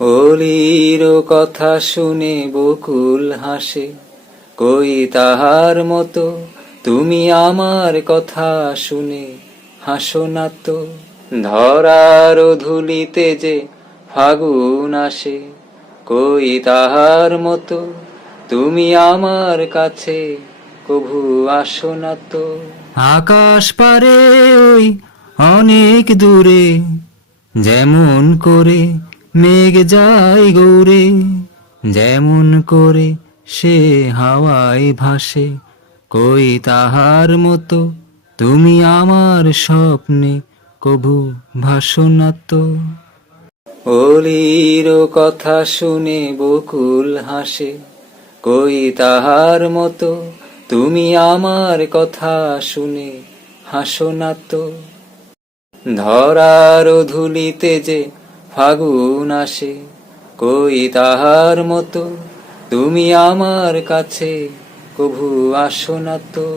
অলির কথা শুনে বকুল হাসে, কই তাহার মতো তুমি আমার কথা শুনে হাসো না তো। ধরার ধুলিতে যে ফাগুন আসে, কই তাহার মতো তুমি আমার কাছে কভু আসো না তো। আকাশ পারে ওই অনেক দূরে, যেমন করে মেঘ যায় গৌরে, যেমন করে সে হাওয়ায় ভাসে, কই তাহার মতো তুমি আমার স্বপ্নে কভু ভাসো না তো। অলির কথা শুনে বকুল হাসে, কই তাহার মতো তুমি আমার কথা শুনে হাসো না তো। ধরার ধুলিতে যে ফাগুন আসে, কই তাহার মতো তুমি আমার কাছে কভু আসো না তো।